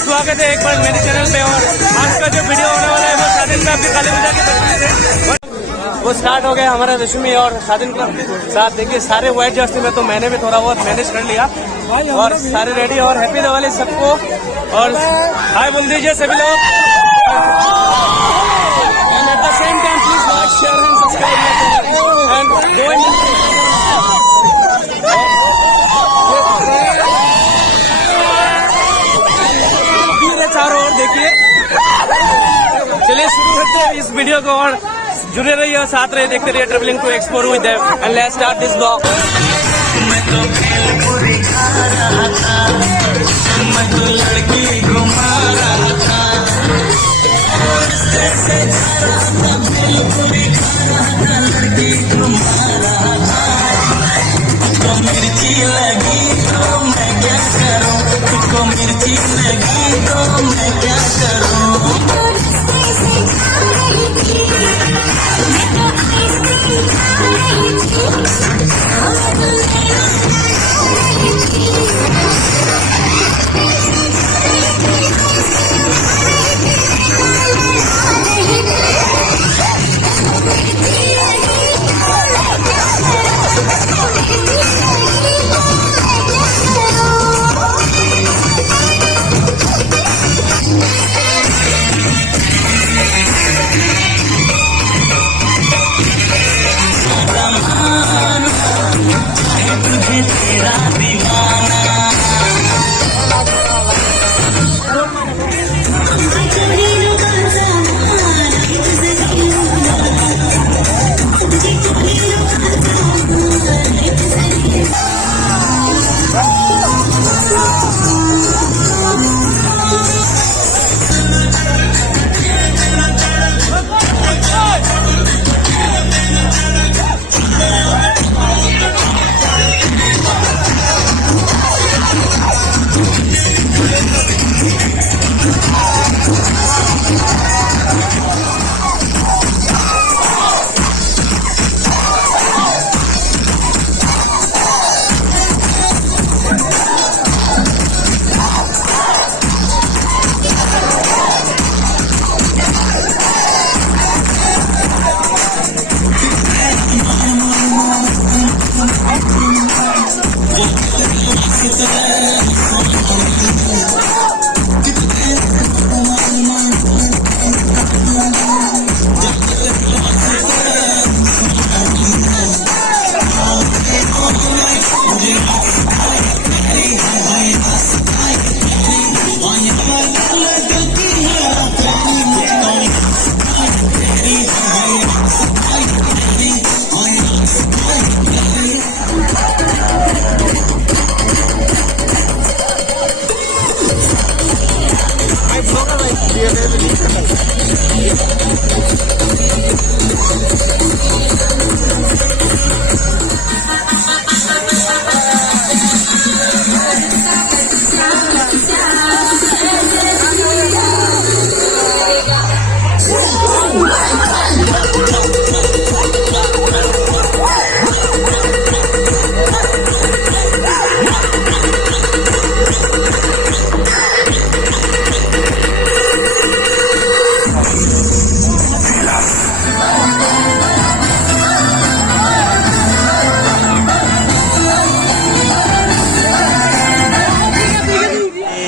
स्वागत है एक बार मेरे चैनल पे। और आज का जो वीडियो होने वाला है वो शादीन में आपकी काली पूजा की तस्वीर है। वो स्टार्ट हो गया हमारा रश्मि और शादीन का साथ। देखिए सारे व्हाइट जर्सी में, तो मैंने भी थोड़ा बहुत मैनेज कर लिया और सारे रेडी। और हैप्पी दिवाली सबको, और हाय बोल दीजिए सभी लोग। And at the same time please like share and subscribe and go चारों ओर देखिए। चलिए शुरू करते हैं इस वीडियो को और जुड़े रहिए और साथ रहिए, देखते रहिए traveling to explore with them and let's start this blog. मैं तो भेलपुरी खा रहा था, मैं तो लड़की घुमा रहा था, भेलपुरी खा रहा था, लड़की घुमा रहा था। तो मिर्ची लगी तो मैं क्या करूं, तुझको मिर्ची लगी तो मैं क्या करूं।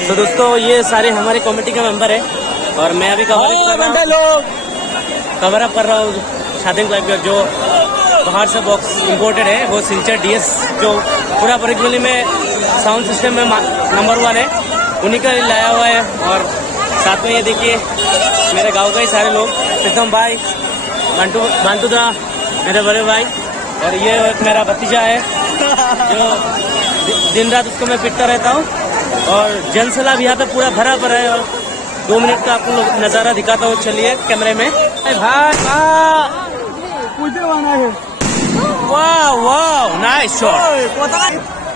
तो दोस्तों ये सारे हमारे कमेटी का मेंबर है और मैं अभी कवर अप कर रहा हूँ शादी क्लब का। जो बाहर से बॉक्स इम्पोर्टेड है वो सिल्चर डीएस, जो पूरा बरेली में साउंड सिस्टम में नंबर 1 है, उन्हीं का लाया हुआ है। और साथ में ये देखिए मेरे गांव का ही सारे लोग, प्रीतम भाई, बांटू दा मेरे बड़े भाई, और ये मेरा भतीजा है जो दिन रात उसको मैं पिटता रहता हूँ। और जल सैलाब यहाँ पे पूरा भरा पड़ा है। और 2 मिनट का आपको नज़ारा दिखाता हूँ, चलिए कैमरे में। भाई वाह वाह नाइस शॉट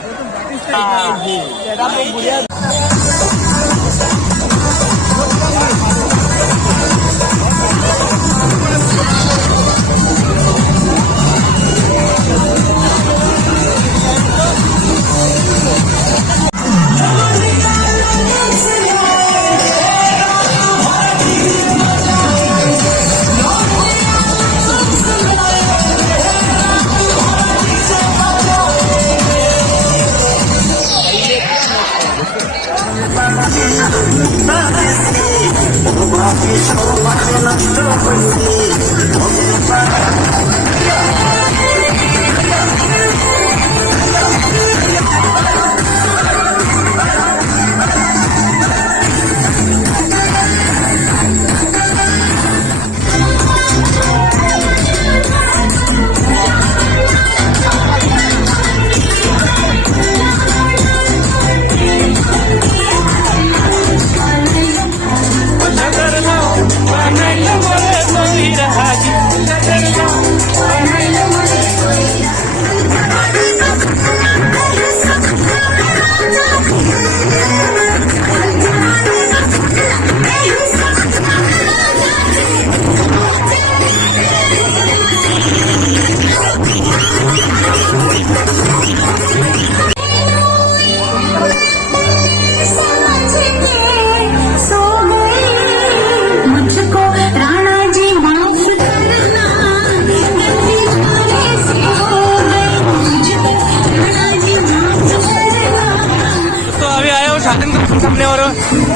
सामने और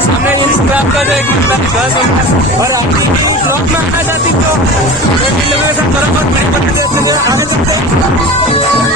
सामने इंस्टाग्राम का जो एक और आपकी ब्लॉग में आना चाहती तो लोगों के साथ बराबर आगे सकते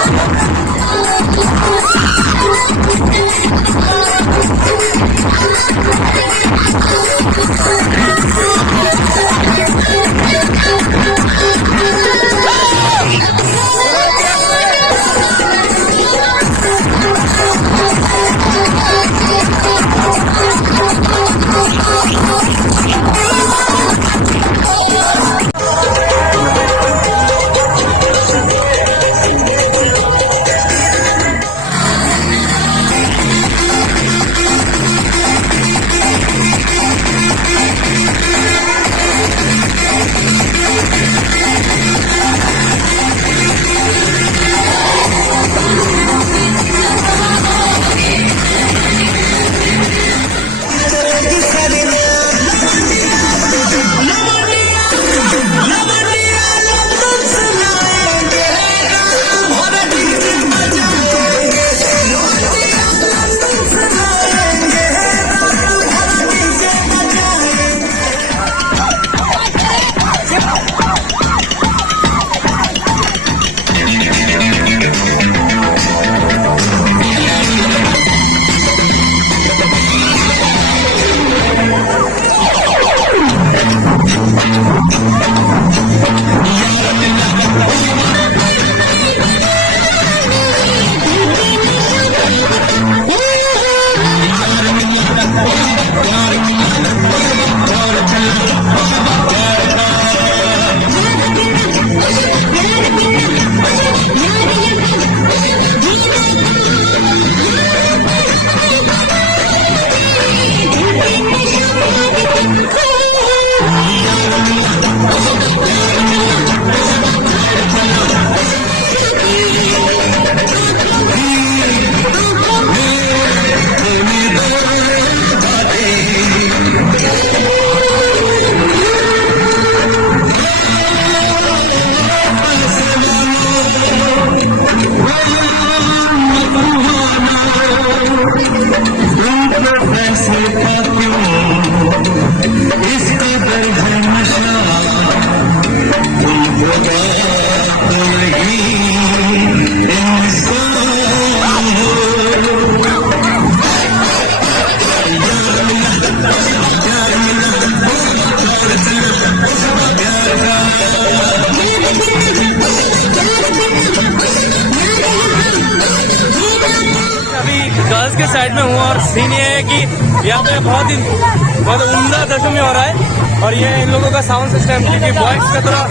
गर्ल्स के साइड में हूँ और सीन ये है कि यहाँ पे बहुत उम्दा दशमी हो रहा है और ये इन लोगों का साउंड सिस्टम क्योंकि बॉयज का थोड़ा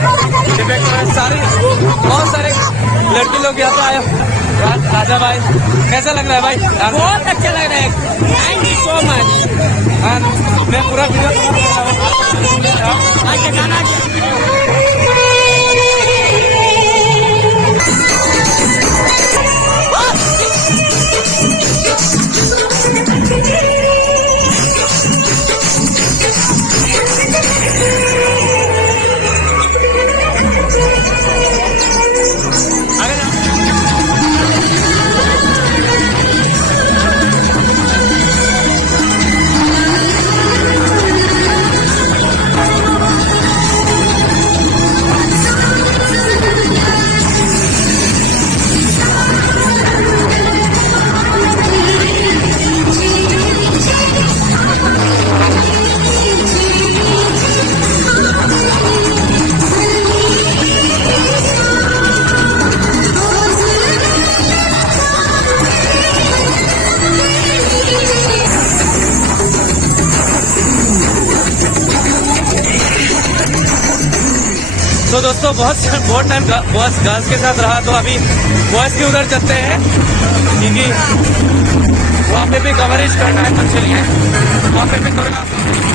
डिफेक्ट है, बहुत सारे लड़की लोग यहाँ पे आए। राजा भाई कैसा लग रहा है भाई? बहुत अच्छा लग रहा है, थैंक यू सो मच। हाँ, मैं पूरा वीडियो अच्छा गाना तो दोस्तों बहुत टाइम बॉस गर्ल्स के साथ रहा, तो अभी बॉयज के उधर चलते हैं क्योंकि वहाँ पे भी कवरेज करना है। तो चलिए वहाँ पे भी थोड़ा